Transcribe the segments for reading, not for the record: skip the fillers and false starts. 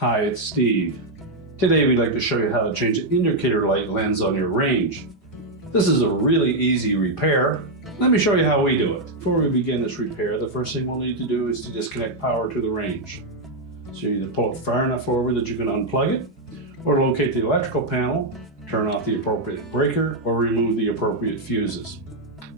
Hi, it's Steve. Today we'd like to show you how to change the indicator light lens on your range. This is a really easy repair. Let me show you how we do it. Before we begin this repair, the first thing we'll need to do is to disconnect power to the range. So you either pull it far enough forward that you can unplug it, or locate the electrical panel, turn off the appropriate breaker, or remove the appropriate fuses.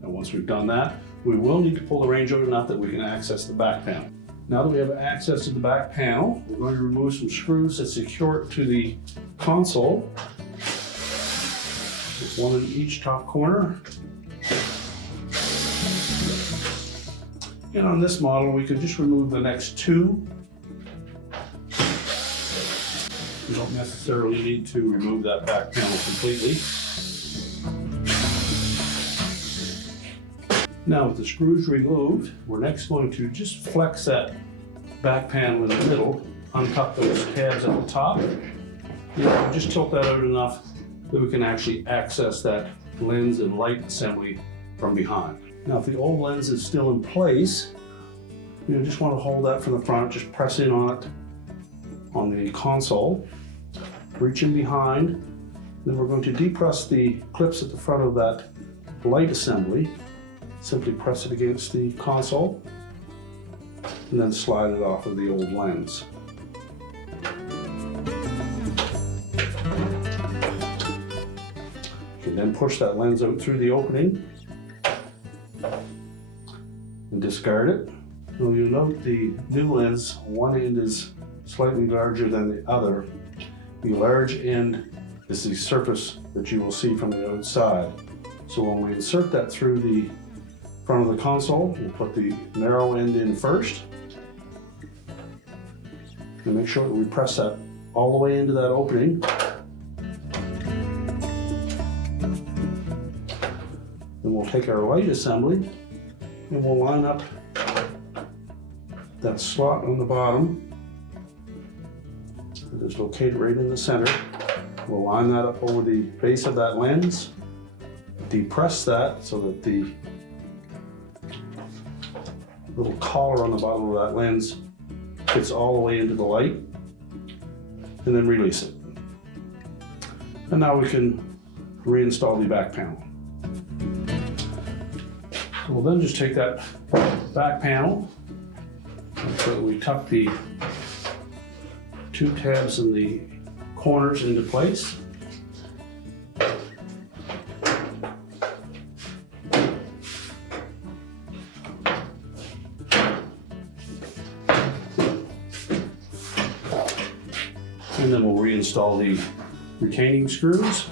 And once we've done that, we will need to pull the range out enough that we can access the back panel. Now that we have access to the back panel, we're going to remove some screws that secure it to the console. Just one in each top corner. And on this model, we can just remove the next two. You don't necessarily need to remove that back panel completely. Now with the screws removed, we're next going to just flex that back panel in the middle, untuck those tabs at the top. And just tilt that out enough that we can actually access that lens and light assembly from behind. Now if the old lens is still in place, you just want to hold that from the front, just press in on it on the console, reach in behind, then we're going to depress the clips at the front of that light assembly. Simply press it against the console and then slide it off of the old lens. You then push that lens out through the opening and discard it. Now you'll note the new lens, one end is slightly larger than the other. The large end is the surface that you will see from the outside. So when we insert that through the front of the console, we'll put the narrow end in first. And make sure that we press that all the way into that opening. Then we'll take our light assembly and we'll line up that slot on the bottom that is located right in the center. We'll line that up over the base of that lens, depress that so that the little collar on the bottom of that lens fits all the way into the light, and then release it. And now we can reinstall the back panel. So we'll then just take that back panel, so that we tuck the two tabs in the corners into place. And then we'll reinstall the retaining screws.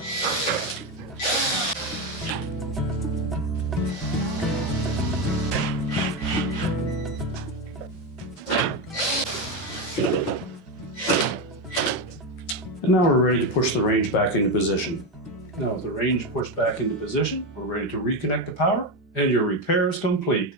And now we're ready to push the range back into position. Now with the range pushed back into position, we're ready to reconnect the power, and your repair is complete.